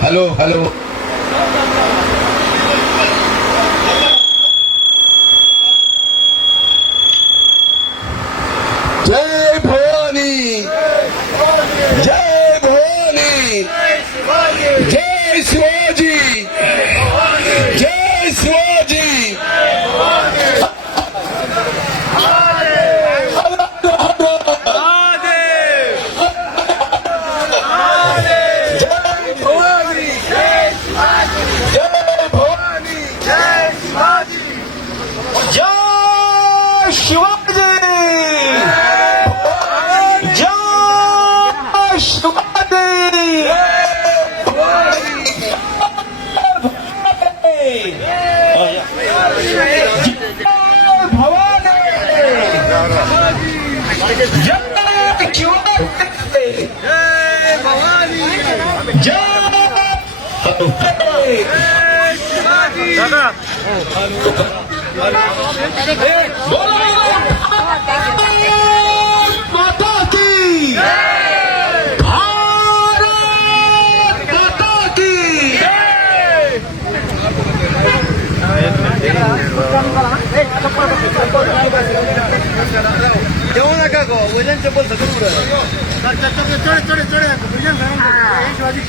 Hello hello जय भवानी जय भवानी जय शिवाजी जय शिवाजी जेवू नका गो वजन चप्पल सगळं चढे शिवाजी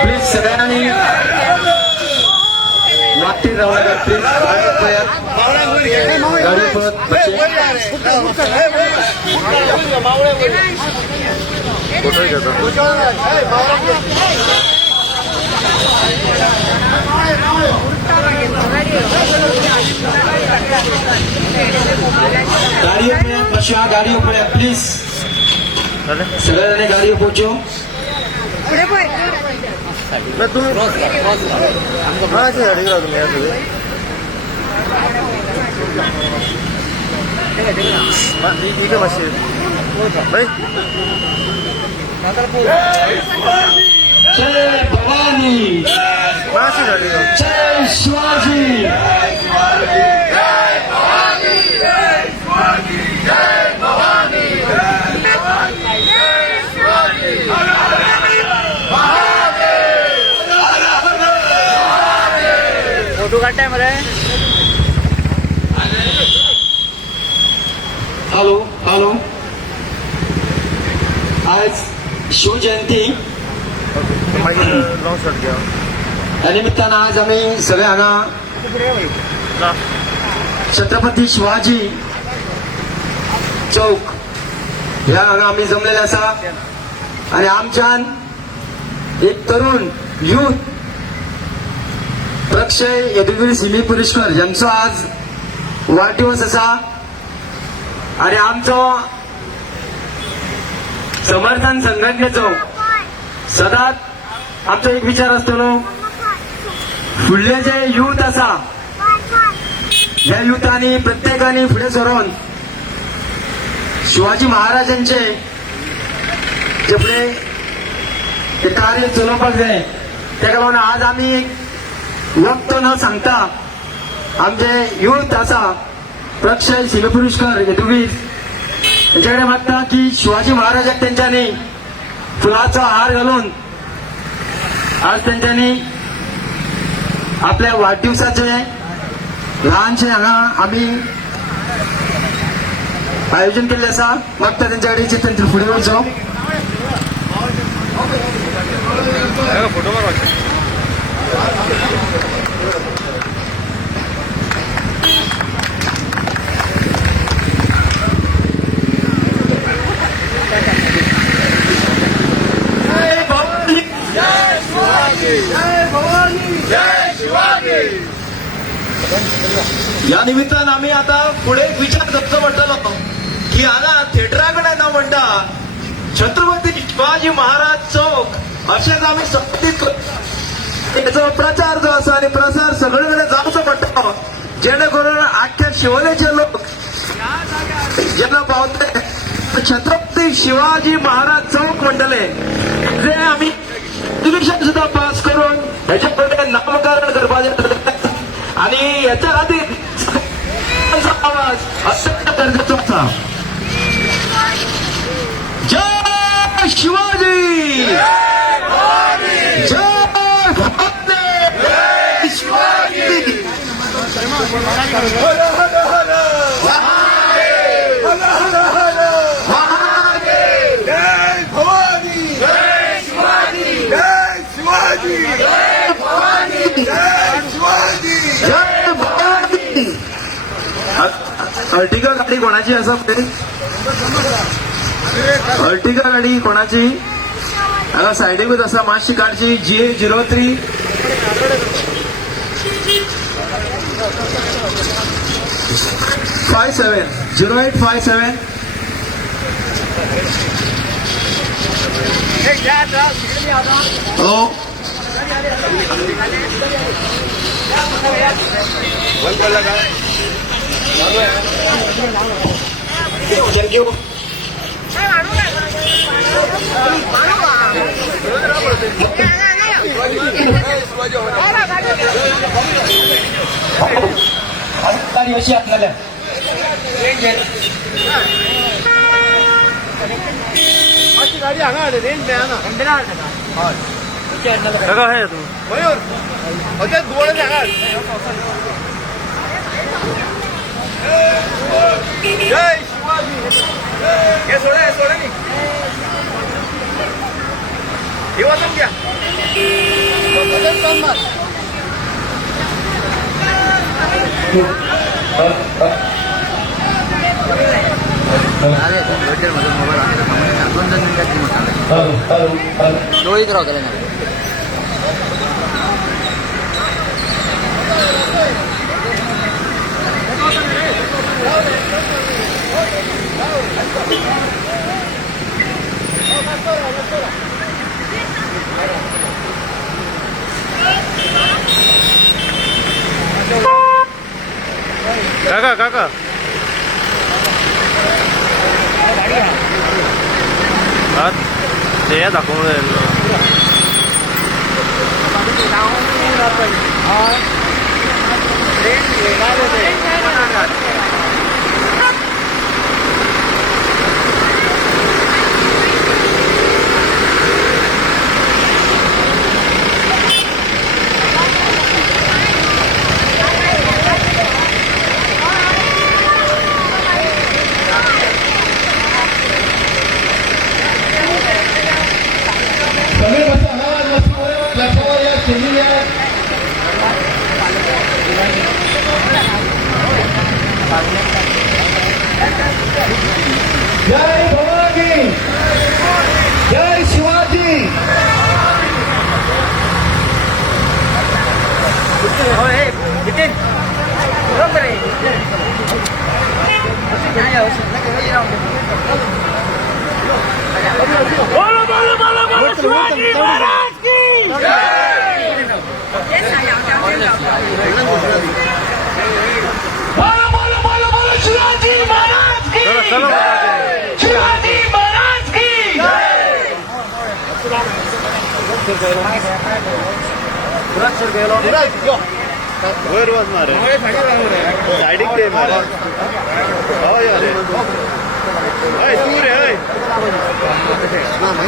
प्लीज सगळ्यांनी वाटते राहू नका प्लीज गाड़ियों पे बच्चों गाड़ियों पे प्लीज सगळ्यांनी गाड़ियों पहुंचो जय भवानी जय शिवाजी फोटो काढताय मला हॅलो हॅलो आज शिवजयंती या निमित्तानं आज आम्ही सगळ्यांना छत्रपती शिवाजी चौक ह्या हांगा आम्ही जमलेले असा आणि आमच्यान एक तरुण युथ प्रक्षय यदुवीर सिमी पुरस्कार यांचो आज वाढदिवस असा आणि आमचो समर्थन संघटनेचो सदांच आमचो एक विचार असतलो फुडले जे युथ असा ह्या युथांनी प्रत्येकाने फुडे सरून शिवाजी महाराजांचे जे फुडे ते कार्य चलोवपाक जाय तेका लागून आज आम्ही वक्त न सांगता आमचे युथ असा प्रक्षय सिमी पुरस्कार यदुवीर यांच्याकडे मागता की शिवाजी महाराजाक त्यांच्यानी फुलाचा हार घालून आज त्यांच्यानी आपल्या वाढदिवसाचे लहानशे हांगा आम्ही आयोजन केले असा मागता त्यांच्याकडे त्यांचे फुडे वचो फोटो या निमित्तान आम्ही आता पुढे एक विचार करतो म्हणतो की हांगा थिएटराकडे न म्हणटा छत्रपती शिवाजी महाराज चौक अशेंच आम्ही सक्तीत त्याचा प्रचार जो असा आणि प्रसार सगळीकडे जावचो पडटा जेणे करून आख्या शिवोलेचे लोक जेन्ना पावते छत्रपती शिवाजी महाराज चौक म्हणटले जे आम्ही डिव्हिजन सुद्धा पास करून ह्याच्या पुढे नामकरण करपाचें आणि याच्या खातीर आवाज अत्यंत गरजेचो आसा. जय शिवाजी, जय शिवाजी. अर्टिगा गाडी कोणाची असा अर्टिगा गाडी कोणाची हांगा सायडीकूच असा मातशी काडची GA03 0857 हो थँक्यू. गाडी अशी आपल्याला गाडी हांगा रेंज मेळना काका आहे तू मयूर अगेन गोळे हांगा जय शिवाजी हे सोडा नी हे वाचून घ्या डोळीत रावतले ना काका काका ते दाखवून जय भवानी, जय शिवाजी. बोलो बोलो बोलो बोलो शिवाजी महाराज की बोलो बोलो बोलो बोलो शिवाजी महाराज की शिवाजी महाराज की वर वाजणार सायडिक ते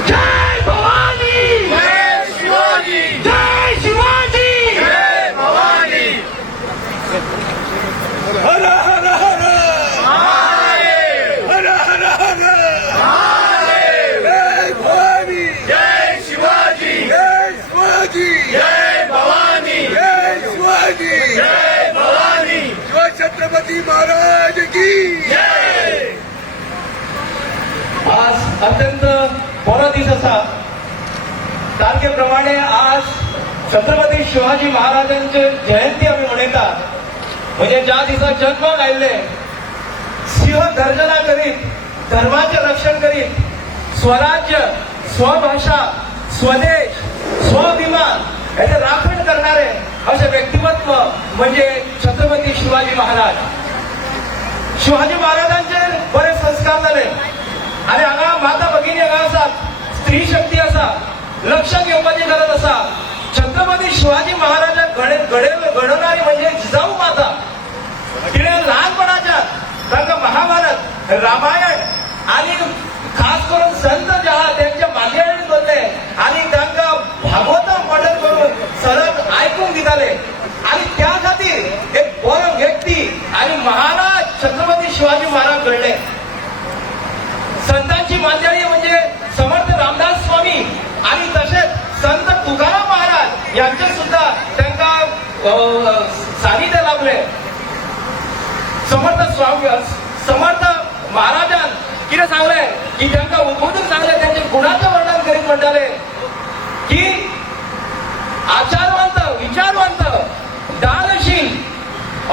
जय भवानी, जय शिवाजी, जय शिवाजी, जय भवानी. हर हर हर महादेव, हर हर हर महादेव. जय भवानी, जय शिवाजी, जय शिवाजी, जय भवानी, जय शिवाजी, जय भवानी. छत्रपती महाराज की जय. आज अत्यंत बरो दीस असा. तारखेप्रमाणे आज छत्रपती शिवाजी महाराजांची जयंती आम्ही मनयतात म्हणजे ज्या दिसा जन्म घायले सिंह गर्जना करीत धर्माचे रक्षण करीत स्वराज्य स्वभाषा स्वदेश स्वाभिमान याचे राखण करणारे असे व्यक्तिमत्व म्हणजे छत्रपती शिवाजी महाराज. शिवाजी महाराजांचे बरेच संस्कार झाले आणि हांगा माता भगिनी हांगा आसात, स्त्री शक्ती आसा, लक्ष घेवपाची गरज आसा. छत्रपती शिवाजी महाराजांक घडवणारी म्हणजे जिजाऊ माता. तिने लहानपणाच्या तांकां महाभारत रामायण आणि खास करून संत जे आहात त्यांच्या मागेर दवरले आणि तांकां भागवत मॉडल करून सरळ आयकूंक दिताले आणि त्या खातीर एक बरो व्यक्ती आणि महाराज छत्रपती शिवाजी महाराज घडले. संतांची मांदियाळी म्हणजे समर्थ रामदास स्वामी आणि तसेच संत तुकाराम महाराज यांचे सुद्धा त्यांना सानिध्य लाभले. समर्थ महाराजान कितें सांगले की तांकां उद्बोधक सांगले, त्यांचे गुणांचं वर्णन करीत म्हणटाले की आचारवंत विचारवंत दानशील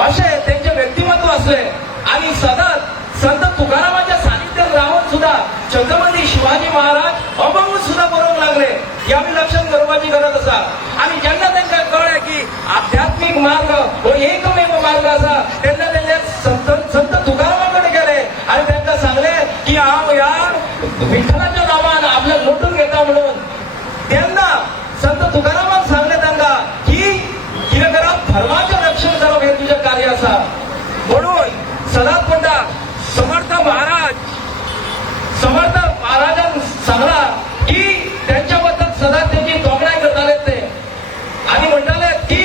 असे त्यांचे व्यक्तिमत्व असले आणि सतत संत तुकारामाच्या सानिध्यात राहून सुद्धा छत्रपती शिवाजी महाराज अभंग सुद्धा बरोवंक लागले. हे आम्ही लक्षात घेवपाची गरज आसा. आणि जेन्ना तांकां कळ्ळें की आध्यात्मिक मार्ग हो एकमेव मार्ग आसा तेन्ना तेंचे संत तुकारामा कडेन गेले आणि तांकां सांगले की हांव ह्या विठ्ठलाच्या नांवान आपल्याक लुटून घेता म्हणून. तेन्ना संत तुकारामान सांगले तांकां की कितें करप, धर्माचें रक्षण करप हें तुजें कार्य आसा. म्हणून सदांच म्हणटा समर्थ महाराजान सांगला की त्यांच्याबद्दल सदांच त्यांची तोखणाय करताले ते आणि म्हणटाले की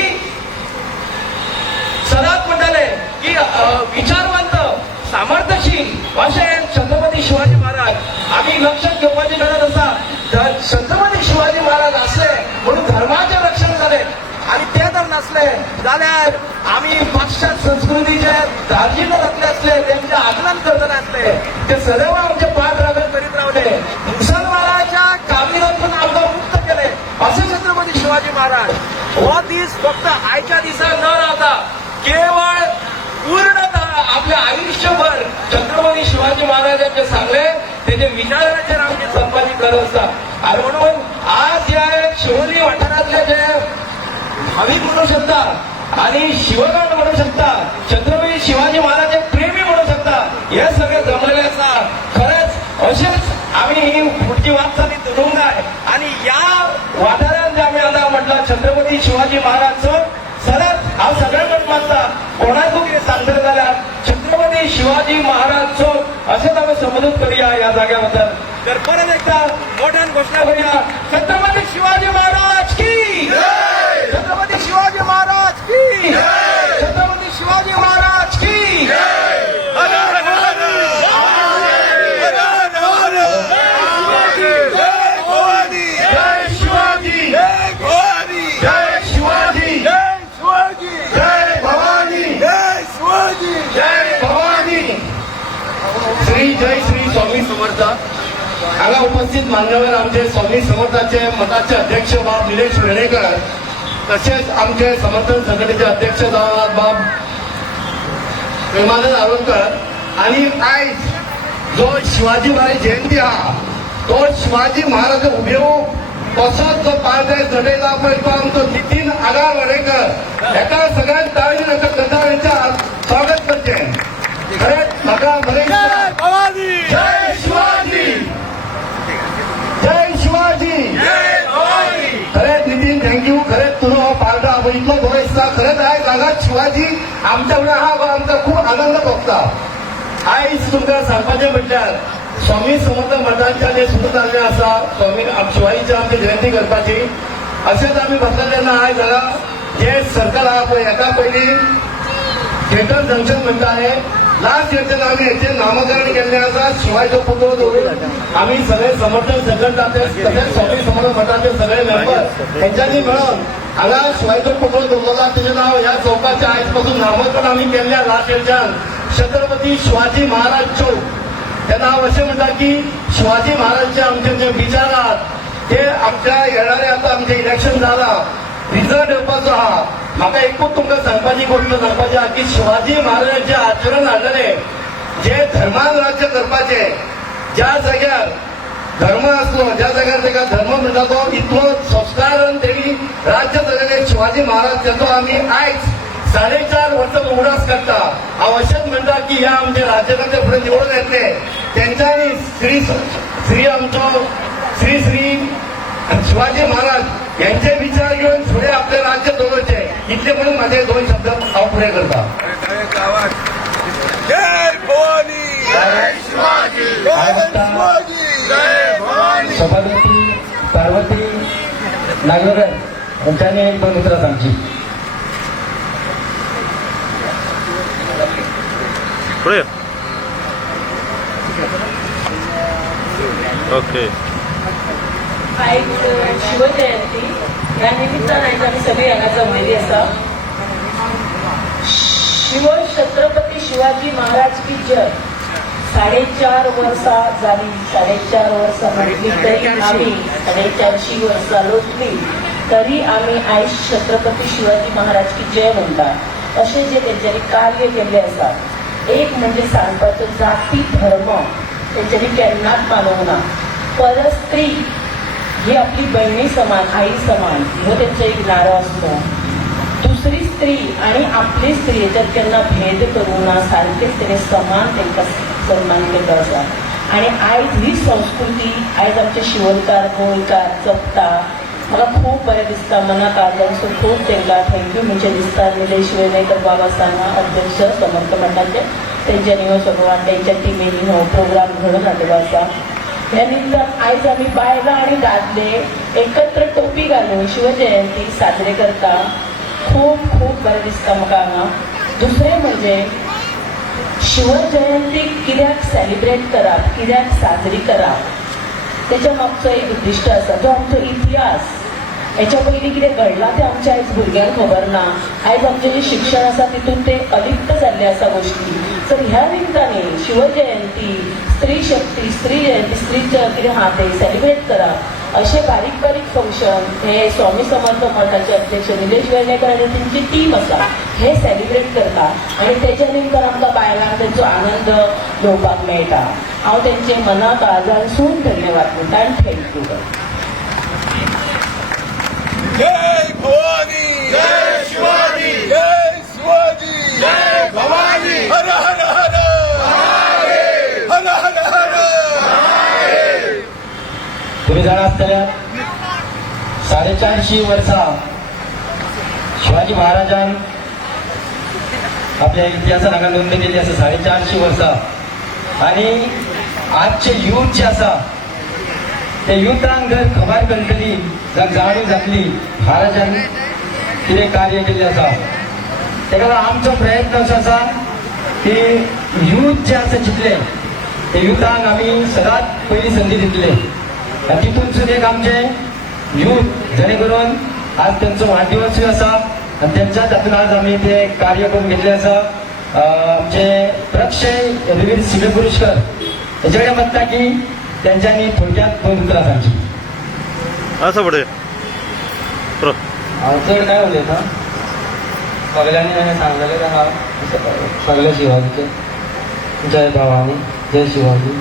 सदांच म्हणटाले की विचारवंत सामर्थ्यशील असे छत्रपती शिवाजी महाराज. आम्ही लक्षात घेवपाची गरज आसा. छत्रपती शिवाजी महाराज असले म्हणून धर्माचे रक्षण झाले आणि ते जर नसले जाल्यार आम्ही पाश्चात्य संस्कृतीचे दार्जिने घातले असले, त्यांचे आगमन करतले असले, ते सदैव आमचे पाठ राखण करीत रावले. मुसलमानाच्या काबिलातून आमकां मुक्त केले असे छत्रपती शिवाजी महाराज. हो दीस फक्त आयच्या दिसा न राहता केवळ पूर्णतः आपल्या आयुष्यभर छत्रपती शिवाजी महाराजांचे सांगले त्याचे विचारांचेर आमची संपादी गरज आसा. आणि म्हणून आज या शिवोली वाठारातले जे भाविक म्हणू शकता आणि शिवगण म्हणू शकता, छत्रपती शिवाजी महाराज प्रेमी म्हणू शकता, हे सगळे जमलेले आसा. खरंच असेच आम्ही ही पुढची वाटचाली धरून जाय आणि या वाठारात जे आम्ही आता म्हटलं छत्रपती शिवाजी महाराजचं सदांच हांव सगळ्यांकडे मागता कोणाकूय कितें सांगतले जाल्यार छत्रपती शिवाजी महाराज चौक असेच आम्ही संबोधित करूया या जाग्याबद्दल. तर परत एकदा मोठ्यान घोषणा करूया, छत्रपती शिवाजी महाराज की, छत्रपती शिवाजी महाराज की, छत्रपती शिवाजी महाराज की. जय शिवाजी, जय भवानी, जय शिवाजी, जय शिवाजी, जय भवानी, जय शिवाजी, जय भवानी. जय श्री स्वामी समर्थ. हांगा उपस्थित मान्यवर आमचे स्वामी समर्थाचे मताचे अध्यक्ष बाब निलेश वेणेकर, तसेच आमचे समर्थन संघटनेचे अध्यक्ष बाब प्रेमानंद आरोलकर आणि आयज जो शिवाजी महाराज जयंती हा तो शिवाजी महाराज उभेवूंक तसोच जो पाळजाय चढयला पळय तो आमचो नितीन आगार वडेकर, एका सगळ्यात ताळीन एका गजाळेच्या स्वागत करचें. खरेंच म्हाका बरें जय शिवाजी, जय शिवाजी, जय भवानी. खरेंच नितीन थँक्यू. खरेंच तुजो हो पालटा हो इतलो बरो दिसता. खरेंच आयज हांगा शिवाजी आमच्या फुड्यान आहा हो आमकां खूब आनंद भोगता. आयज तुमकां सांगपाचें म्हटल्यार स्वामी समर्थ मठांच्या जे सुरू जाल्लें आसा स्वामी शिवाजीची आमची जयंती करपाची, अशेंच आमी बसले तेन्ना आयज हांगा जे सर्कल आहा पळय हेका पयलीं थिएटर जंक्शन म्हणटाले. लास्ट इयरच्यान आमी हेचें नामकरण केल्लें आसा शिवाजीचो पुतळो दवरून आमी सगळे समर्थन संघटना तशेंच स्वामी समर्थ मठाचे सगळे मेंबर हेंच्यांनी मेळोन हांगा शिवाजीचो पुतळो दवरला. तेजें नांव ह्या चौकाचें आयज पासून नामकरण आमी केल्लें लास्ट इयरच्यान छत्रपती शिवाजी महाराज चौक. तेन्ना हांव अशें म्हणटा की शिवाजी महाराजचे आमचे जे विचार आहात ते आमच्या येणारे आता आमचे इलेक्शन जालां रिझल्ट येवपाचो आहा. म्हाका एकूच तुमकां सांगपाची गोष्ट सांगपाची आहा की शिवाजी महाराजांचे आचरण हाडलेले जे धर्मान राज्य करपाचे, ज्या जाग्यार धर्म असलो, ज्या जाग्यार ताका धर्म म्हणटा तो इतलो संस्कारान तेणी राज्य चलयले शिवाजी महाराज, त्याचो आमी आयज 4.5 वर्सांचो उडास काडटा. हांव अशेंच म्हणटा की ह्या आमच्या राज्यकर्ते फुडें निवडून येतले तेंच्यांनी श्री आमचो श्री शिवाजी महाराज यांचे विचार घेऊन फुडें आपले राज्य चलोवचे. इतले म्हणून माझे 2 शब्द हांव फुडें करता. जय भवानी, जय शिवाजी, जय शिवाजी, जय भवानी. सभापती पार्वती नागवेकर यांच्यानी 1-2 उतरां सांगची. पुढे ओके. आयज शिवजयंती ह्या निमित्तान आयज आमी सगळीं हांगा जमलेली आसा. शिव छत्रपती शिवाजी महाराज की जय. 4.5 वर्सां जाली. 4.5 वर्सां म्हटली तरी आमी 450 वर्सां लोटली तरी आमी आयज छत्रपती शिवाजी महाराज की जय म्हणटा. अशें जे तेंच्यांनी कार्य केल्लें आसा, एक म्हणजे सांगपाचो जाती धर्म तेंच्यांनी केन्नाच मानूंक ना. परस्त्री ही आपली बहिणी समान, आई समान, हो त्यांचा एक नारो असतो. दुसरी स्त्री आणि आपली स्त्री याच्यात केन्ना भेद करूं ना, सारखेच तेणे समान तांकां सन्मान केल्लो आसा. आणि आयज ही संस्कृती आयज आमचे शिवणकार गोंयकार जपता. म्हाका खूब बरें दिसता मनाक आदल्यानसून खूब तांकां थँक्यू म्हणजे दिसता. निलेश वेळेकर बाबा सांगा अध्यक्ष समर्थ मंडळाचे, तेंच्यांनी हो सगळो आनी तेंच्या टिमीनी हो प्रोग्राम घडोवन हाडलेलो आसा. ह्या निमतान आयज आमी बायलां आनी दादले एकत्र टोपी घालून शिवजयंती साजरे करता. खूब खूब बरें दिसता म्हाका हांगा. दुसरें म्हणजे शिवजयंती कित्याक सेलिब्रेट करप, कित्याक साजरी करप, तेच्या मागचो एक उद्दिश्ट आसा. जो आमचो इतिहास, हेच्या पयलीं कितें घडलां तें आमच्या आयज भुरग्यांक खबर ना. आयज आमचें जें शिक्षण आसा तितून ते अलिप्त जाल्ले आसा गोश्टी. तर ह्या निमतानी शिवजयंती, स्त्री शक्ती, स्त्री जयंती, स्त्रीचं कितें आहा तें सेलिब्रेट करप, असे बारीक बारीक फंक्शन हे स्वामी समर्थ मठाचे अध्यक्ष निलेश वेर्णेकर आनी तेंची टीम आसा हे सेलिब्रेट करता. आनी तेच्या निमतान आमकां बायलांक तेंचो आनंद घेवपाक मेळटा. हांव तेंचे मनाक आजारसून धन्यवाद म्हणटा आनी थँक्यू. जय भवानी, जय शिवाजी, जय शिवाजी, जय भवानी. हर हर हर महादेव, हर हर हर महादेव. तुम्ही जाणा आसतल्या 450 वर्सां शिवाजी महाराजान आपल्या इतिहासान हांगा नोंद केली आसा. 450 वर्सां. आणि आजचे यूथ जे आसा ते युथांक जर खबर करतली जाल्यार जाणीव जातली महाराजान कितें कार्य केल्लें आसा. तेका लागून आमचो प्रयत्न असो आसा की यूथ जे आसा जितले ते युथांक आमी सदांच पयली संदी दितले. आनी तितूनसून एक आमचे यूथ जेणे करून आज त्यांचो वाडदिवसूय आसा आनी तेंच्याच हातून आज आमी ते कार्य करून घेतले आसा. आमचे प्रक्षय रवीर सिबे पुरस्कार हेचे कडेन म्हणटा की तेंच्यांनी थोडक्यात 2 उतरां सांगची. असं पुढे हांव चड काय उलयता. सगल्यांनी हांवें सांगलेलें आहा सगळे शिवाजीचे. जय भवानी, जय शिवाजी.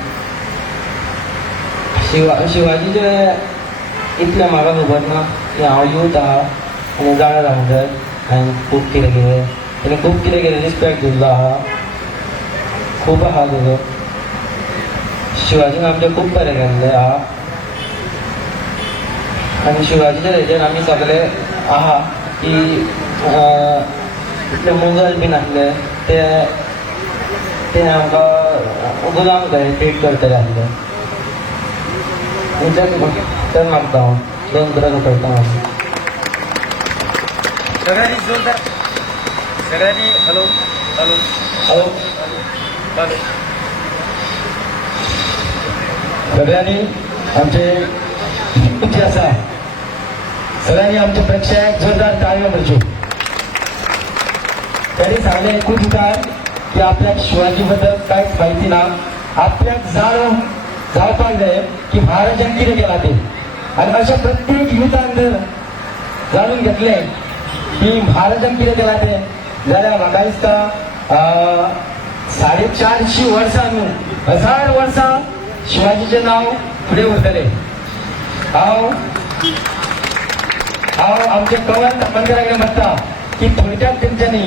शिवाजीचे इतलें म्हाका खबर ना की हांव यूथ आहा आनी जाणा जावंक जाय. हांवें खूब कितें केलें, ताणें खूब कितें केलें, रिस्पेक्ट दिल्लो आहा, खूब आहा तेजो. शिवाजीन आमचें खूब बरें केल्लें आहा. आनी शिवाजीच्या हेजेर आमी सगळे आहा की इतले मुगल बीन आसले ते आमकां गुलाम कशे ट्रीट करतले आसले. तेच मागता हांव 2 उतरां करता. सगळ्यांनी जोरदार, सगळ्यांनी हॅलो हॅलो हॅलो. हॅलो. सगळ्यांनी आमचे जे आसा सगळ्यांनी आमचे प्रेक्षक जोरदार ताळयो करच्यो. त्यांनी सांगले एकूच उतार की आपल्याक शिवाजी बद्दल कांयच माहिती ना. आपल्याक जाणून जावपाक जाय की महाराजान कितें केलां ते. आनी अशें प्रत्येक युथान जर जाणून घेतले की महाराजान कितें केला ते जाल्यार म्हाका दिसता 450 वर्सां न्हू 1000 वर्सां शिवाजीचे नाव फुडें उरतले. हांव आमचे कमल मंदिराकडे म्हणटा की थोडक्यात तेंच्यांनी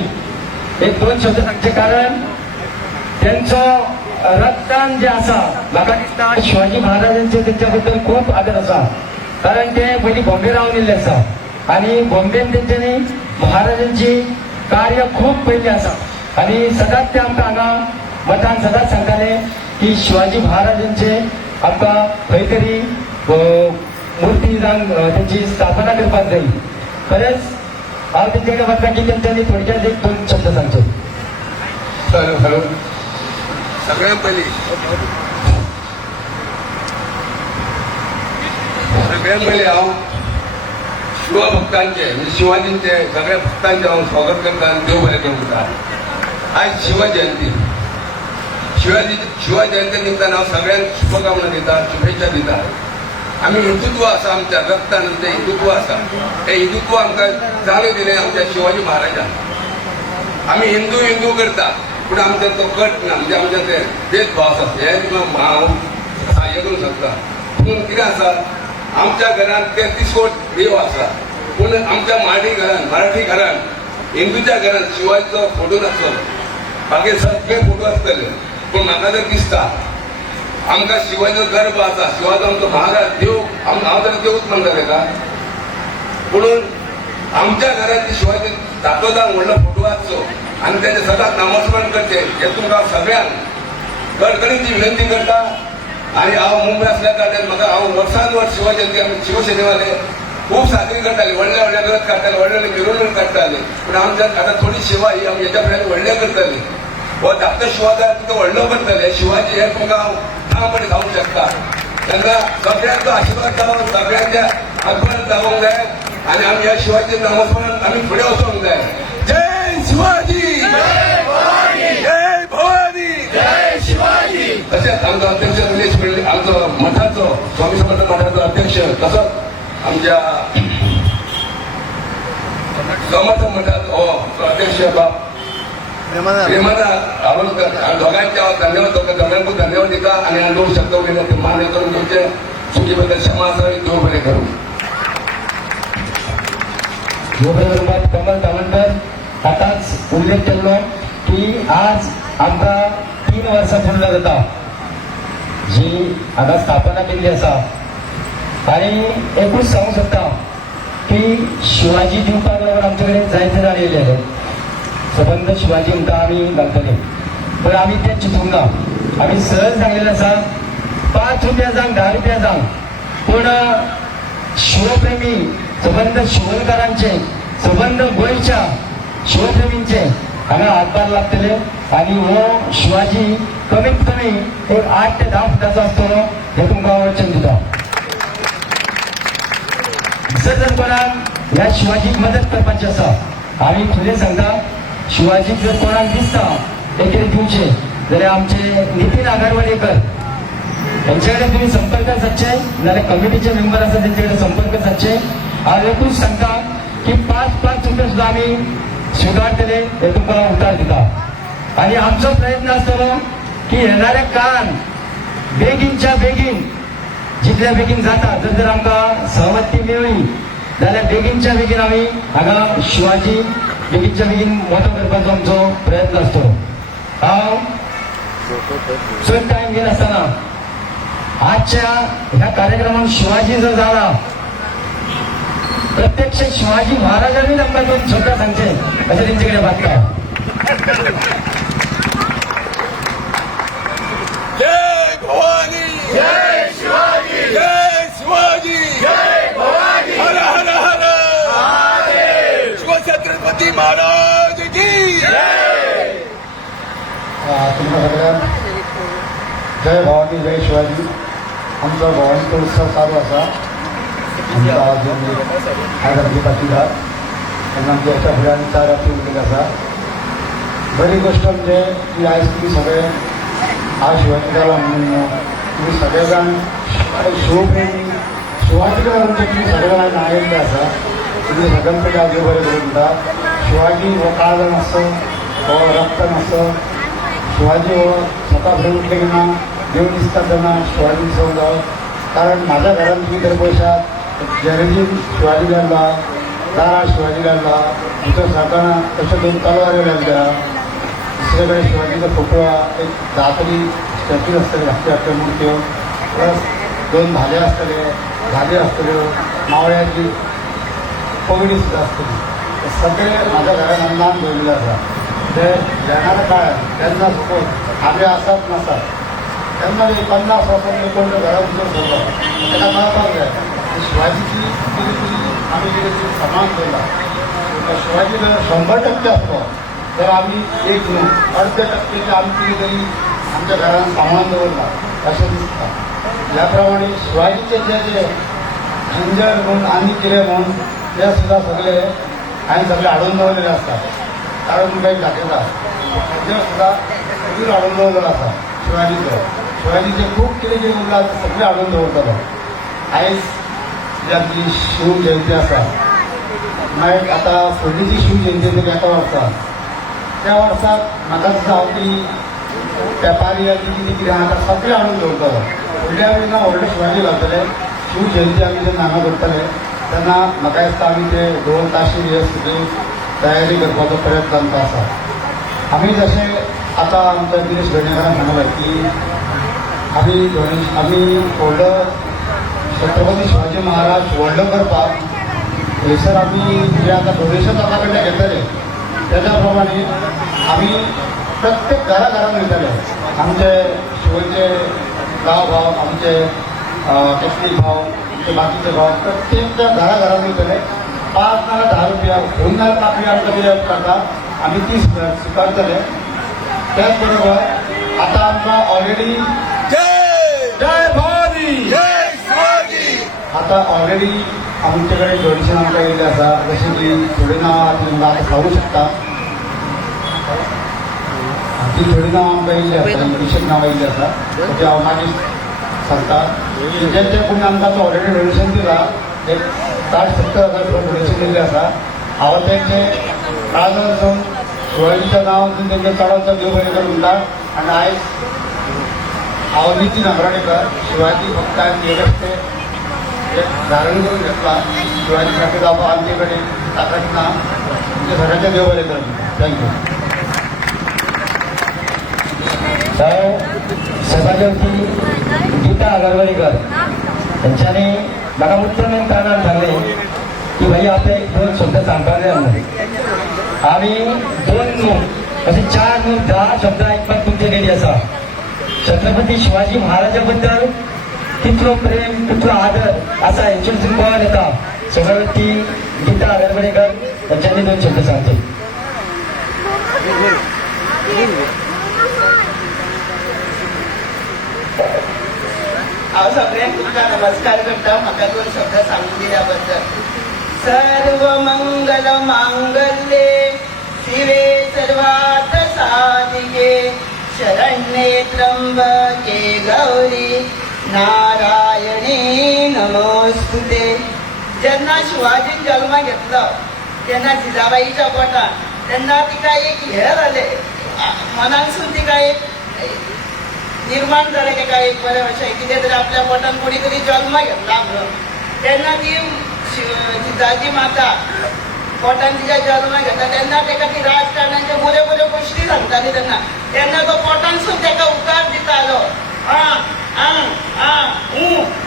एक 2 शब्द सांगचे, कारण त्यांचो रक्तान जे आसा म्हाका दिसता शिवाजी महाराजांचे तेंच्या बद्दल खूप आदर आसा, कारण ते पयलीं बॉम्बे रावन येल्ले आसा आणि बॉम्बेन तेंच्यांनी महाराजांची कार्य खूप पयलीं आसा आणि सदांच ते आमकां हांगा मठान सदांच सांगताले की शिवाजी महाराजांचे आमकां खंय तरी मुर्ती जावन तेंची स्थापना करपाक जाय. खरेंच हांव तेंचे कडेन म्हणटा की तेंच्यांनी थोडक्यात एक 2 शब्द सांगचे. हॅलो सगळ्यांत पयलीं हांव शिवभक्तांचे म्हणजे शिवाजींचे सगळ्या भक्तांचे हांव स्वागत करता आनी देव बरें करूं म्हणटा. आयज शिवजयंती शिवजयंती निमतान हांव सगळ्यांक शुभकामना दिता, शुभेच्छा दिता. आमी हिंदुत्व आसा आमच्या रक्तान आमचें हिंदुत्व आसा. हें हिंदुत्व आमकां जाणून दिलें आमच्या शिवाजी महाराजान. आमी हिंदू करता पूण आमच्या तो कट ना, म्हणजे आमच्या ते भेदभाव आसा हे हांव हे करूंक शकता. पूण कितें आसा आमच्या घरांत 33 कोट देव आसा, पूण आमच्या मराठी घरान हिंदूच्या घरान शिवाजीचो फोटो नासलो. बाकी सगळे फोटो आसतले, पूण म्हाका जर दिसता आमकां शिवाजीचो गर्व आसा. शिवाजी आमचो महाराज देव, हांव जाल्यार देवूच म्हणटले का, पुणून आमच्या घरांत शिवाजी दाखोवपाक व्हडलो फोटो आसचो आनी तेजें सदांच नामस्मरण करचें हें तुमकां सगळ्यांक कळकळीची विनंती करता. आनी हांव मुंबय आसल्या कारणान म्हाका हांव वर्सान वर्स शिवजयंती आमी शिवसेनेवाले खूब साजरी करताले, व्हडले रथ काडटाले, व्हडले मिरवणूक काडटाले. पूण आमच्यान आतां थोडी शिवा ही आमी हेच्या फुड्यान व्हडले करतली. हो धाकटो शिवाजी तुका व्हडलो करतले. शिवाजी हे तुमकां हांव ठामपणे सांगूंक शकता. तेन्ना सगळ्यांचो आशिर्वाद जावं, सगळ्यांच्या आगमन जावंक जाय आनी आमी ह्या शिवाजी नामस्मरण आमी फुडें वचोंक जाय. जय शिवाजी, जय भवानी, जय शिवाजी. तशेंच आमचो अध्यक्ष निलेश पिळगे, आमचो मठाचो स्वामी समर्थ मठाचो अध्यक्ष, तसोच आमच्या समर्थ मठाचो अध्यक्ष प्रेमानंद आरोलकर, दोघांचे हांव धन्यवाद दोघांकूच धन्यवाद दिता. आनी हांव 2 शब्द उलयले ते मान्य करून तुमचे चुकी बद्दल क्षमा आसा. देव बरें करूं. कमल तावणकर आताच उल्लेख केल्लो की आज आमकां 3 वर्सां पूर्ण जाता जी हांगा स्थापना केल्ली आसा. आनी एकूच सांगूंक सोदता की शिवाजी दिवपाक लागून आमचे कडेन जायते जाण येयलेले. सबंद शिवाजी म्हणटा आमी घालतले, पण आमी ते चिंतूंक ना. आमी सहज सांगलेलें आसा 5 रुपया जावं 10 रुपया जावं, पूण शिवप्रेमी सबंद शिवणकारांचे, सबंद गोंयच्या शिवप्रेमींचे हांगा हातभार लागतले. आनी हो शिवाजी कमीत कमी एक 8 ते 10 फुटाचो आसतलो हे तुमकां वचन दिता. विसर्जनपणान ह्या शिवाजीक मदत करपाची आसा. आमी फुडें सांगता शिवाजीक जर कोणाक दिसता ते कितें दिवचे जाल्यार आमचे नितीन आगरवाडीकर यांचे कडेन तुम्ही संपर्क साधचे, नाल्यार कमिटीचे मेंबर आसा तेंचे कडेन संपर्क साधचे. हांव एकूच सांगता की 5-5 रुपया सुद्दां आमी स्विकारतले हे तुमकां उतर दिता. आनी आमचो प्रयत्न आसतलो की येणाऱ्या काळान बेगीनच्या बेगीन, जितल्या बेगीन जाता जर आमकां सहमती मेळ्ळी जाल्यार बेगीनच्या बेगीन आमी हांगा शिवाजी बेगीनच्या बेगीन मोठो करपाचो आमचो प्रयत्न आसतलो. हांव चड टायम घेनासतना आजच्या ह्या कार्यक्रमात शिवाजी जर झाला, प्रत्यक्ष शिवाजी महाराजांनी आमकां 2 शब्द सांगचे अशें तेंचे कडेन मागता. जय भवानी, जय शिवाजी, जय शिवाजी, जय भवानी, हर हर हर महादेव. शिवछत्रपती महाराज की जय. तुमकां सगळ्यांक जय भवानी, जय शिवाजी. आमचो भवानीचो उत्सव चालू आसा. आमचो आज आमची पाटीदार तेन्ना आमच्या हेच्या फुड्यान 4 रात्री उरलेले आसा. बरी गोष्ट म्हणजे की आयज तुमी सगळे आज शिवाजी जाला म्हणून तुम्ही सगळे जाण शिवप्रेमी शिवाजीकडे म्हणजे तुम्ही सगळे जाण आयिल्ले आसा. तुमी सगळ्यांचे आजू बरे करूंता शिवाजी हो काळ नासतो हो रक्त नासतो शिवाजी हो स्वता फुडें उठले की ना देव दिसता तेन्ना शिवाजी दिसोंक कारण माझ्या घरात तुम्ही तर पळयशात गॅरेजीन शिवाजी लायला दारा शिवाजी लायला भितर सरताना तशें दोन तलवारी लायल्या दुसरे कडेन शिवाजीचो फोटो आहा एक 10 तरी स्टॅच्यू आसतले धाकट्यो मुर्त्यो प्लस 2 भाले आसतले भाले आसतल्यो मावळ्याची पगडी सुद्दां आसतली हे सगळे म्हाज्या घरान अन्नान दवरिल्ले आसा ते येणाऱ्या काळात तेन्ना सपोज आमी आसात नासात तेन्ना 50 वर्सांनी कोण घरा भितर सरलो ताका कळपाक जाय शिवाजीची कितें तरी आमी कितें तरी समान दवरला शिवाजी जर 100% आसलो तर आमी एक न्हू अर्धे टक्के आमी कितें तरी आमच्या घरान सामान दवरला अशें दिसता ह्या प्रमाणे शिवाजीचे जे झंजर म्हूण आनी कितें म्हूण ते सुद्दां सगळे हांवें सगळे हाडून दवरलेले आसता कारण तुमकां एक दाखयता तें सुद्दां सगळीं हाडून दवरलेलो आसा शिवाजीचे खूब कितें कितें उरला तें सगळें हाडून दवरतलो आयज जी आमची शिव जयंती आसा मागीर आतां फुडली जी शिव जयंती ती एका वर्सा त्या वर्साक म्हाका दिसता हांव ती पेपारी आनी कितें कितें आहा सगळें हाडून दवरतलो फुडल्या वेळी व्हडले शिवाजी घालतले शिव जयंती आमी जेन्ना हांगा करतले तेन्ना म्हाका दिसता आमी ते 2 ताशी हे सगळी तयारी करपाचो प्रयत्न आमकां आसा आमी जशें आतां आमच्या दिनेश गणेकारान सांगलें की आमी व्हडलो छत्रपती शिवाजी महाराज व्हडलो करपाक थंयसर आमी जे आतां डोनेशन लोकां कडल्यान घेतले तेज्या प्रमाणे आमी प्रत्येक घरान वयतले आमचे शिवचे गांव भाव आमचे कॅथलीक भाव आमचे बाकीचे भाव प्रत्येक घरान वयतले 5 नाल्यार 10 रुपया घेवन नाल्यार कापडी आमकां कितें करता आमी ती स्विकारतले त्याच बरोबर आता आमकां ऑलरेडी जय भवानी आता ऑलरेडी आमचे कडेन डोनेशन आमकां येयल्लें आसा जशें की थोडीं नांवां तुमकां आतां सांगूं शकता ती थोडीं नांवां आमकां येयल्लीं आसा डोनेशन नांवां येयल्लीं आसा ते हांव मागीर सांगता जें कोणी आमकां ऑलरेडी डोनेशन दिलां एक 60-70 हजार डोनेशन दिल्लें आसा हांव तेंचें काळजान वचून शिवाजीच्या नांवान तेंचे चडांतचो देव बरें कर म्हणटा आनी आयज हांव नितीन आंगराणेकर शिवाजी भक्तांक एक रस्ते धारण करून घेतला शिवाजी सारकें जावपाक आमचे कडेन ताकद ना म्हणजे सगळ्यांचे देव बरें कर थँक्यू सभापती गीता आगरवाडीकर यांच्यानी म्हाका मुद्दम कारणान सांगले की भाई आपले 2 शब्द सांगपाक जाय म्हणून आमी 2 न्हू अशे 4 न्हू 10 शब्द आयकपाक तुमचे रेडी आसा छत्रपती शिवाजी महाराजा बद्दल कितलो प्रेम कितलो आदर आसा हेचेर कळून येता सभापती गीता आगरवाडीकर यांच्यानी 2 शब्द सांगते हांव सगळ्यांक तुमकां नमस्कार करता म्हाका 2 शब्द सांगून दिल्या बद्दल सर्व मंगल मांगल्ये शिवे सर्वार्थ साधिके शरण्ये त्र्यंबके गौरी नारायणी नमोस्तुते जेन्ना शिवाजीन जल्म घेतलो तेन्ना जिजाबाईच्या पोटान तेन्ना तिका एक हे जालें मनानसून तिका एक निर्माण जालें तेका एक बरें अशें कितें तरी आपल्या पोटान कोणी तरी जल्म घेतला म्हणून तेन्ना ती जिजाची माता पोटान तिच्या जल्म घेता तेन्ना तेका ती राजकारणाच्यो बऱ्यो बऱ्यो गोश्टी सांगताली तेन्ना तो पोटानसून तेका उकार दितालो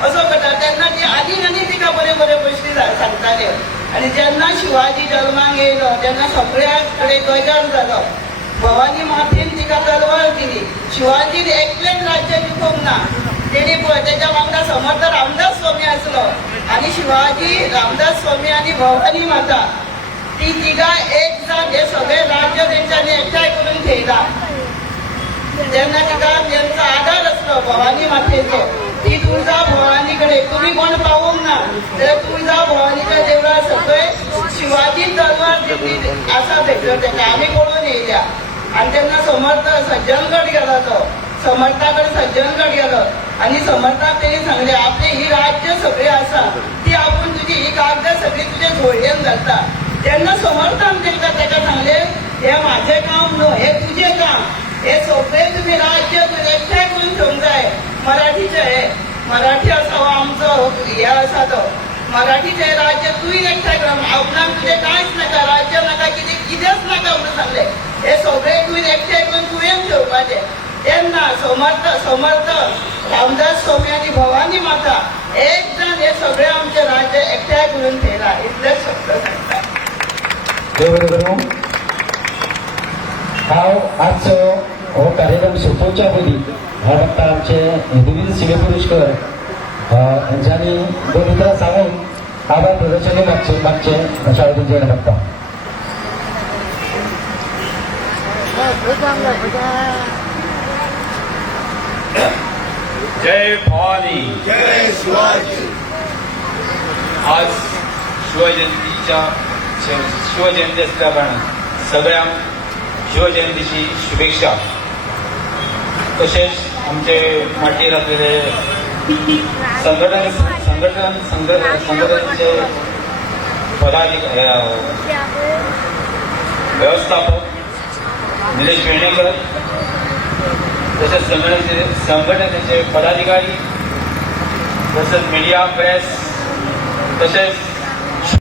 असो करता तेन्ना ती आनी तिका बऱ्यो बऱ्यो गोश्टी सांगताल्यो आनी जेन्ना शिवाजी जल्माक येयलो तेन्ना सगळ्या कडेन गजर जालो भवानी मातेन तिका तलवार दिली शिवाजीन एकलेच राज्य जिखूंक ना तेणी पळय तेच्या वांगडा समर्थ रामदास स्वामी आसलो आनी शिवाजी रामदास स्वामी आनी भवानी माता ती तिगा एक जात हे सगळे राज्य तेंच्यांनी एकठांय करून ठेयला जेन्ना तिका तेंचो आदार आसलो भवानी मातेचो ती तुळजा भवानी कडेन तुमी कोण पावूंक ना जाल्यार तुळजा भवानीच्या देवळार सगळे शिवाजीन तलवार दिल्ली आसा भितर तेका आमी पळोवन येयल्या आनी तेन्ना समर्थ सज्जनगड गेलो तो समर्थाकडे सज्जनगड गेलो आनी समर्थाक तेणी सांगले आपली ही राज्य सगळी आसा ती आपूण तुजी ही कागदां सगळी तुजे झोळयेन घालता तेन्ना समर्थान तांकां ताका सांगले हे माझे काम न्हू हे तुझे काम हे सगळे तुम्ही राज्य एकठांय करून ठेवूंक जाय मराठीचे हे मराठी आसा हो आमचो हे आसा तो मराठीचे राज्य तुवें एकठांय कर आपणाक तुजें कांयच नाका राज्य नाका कितेंच नाका म्हणून सांगले हे सगळे तुवें एकठांय करून तुवें ठेवपाचे तेन्ना समर्थ समर्थ रामदास स्वामी आनी भवानी माता एक जण हे सगळे आमचे राज्य एकठांय करून ठेयला इतलेच शब्द सांगता देव बरें करूं हांव आजचो हो कार्यक्रम सोंपोवच्या पयलीं हांव फक्त आमचे हिंदुवीर सिने पुरुषकर हांच्यांनी दोन उतरां सांगून आभार प्रदर्शनी मागचे अशा हांव तुमचे कडेन मागता जय भवानी जय शिवाजी आज शिवजयंती असल्या कारणान सगळ्यांक शिवजयंतीची शुभेच्छा तसेच आमचे माटीर असलेले संघटनेचे व्यवस्थापक निलेश वेर्णेकर तसेच संघटनेचे पदाधिकारी तसेच मीडिया प्रेस तसेच